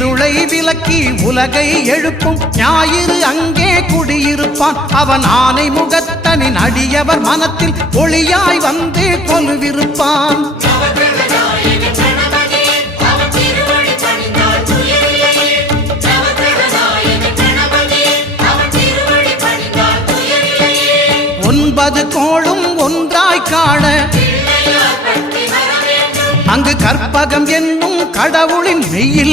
இருளை விலக்கி உலகை எழுப்பும் ஞாயிறு அங்கே குடியிருப்பான். அவன் ஆனை முகத்தனின் அடியவர் மனத்தில் ஒளியாய் வந்து கொலுவிருப்பான். ஒன்பது கோளும் ஒன்றாய் காண அங்கு கற்பகம் என்னும் கடவுளின் மெய்யில்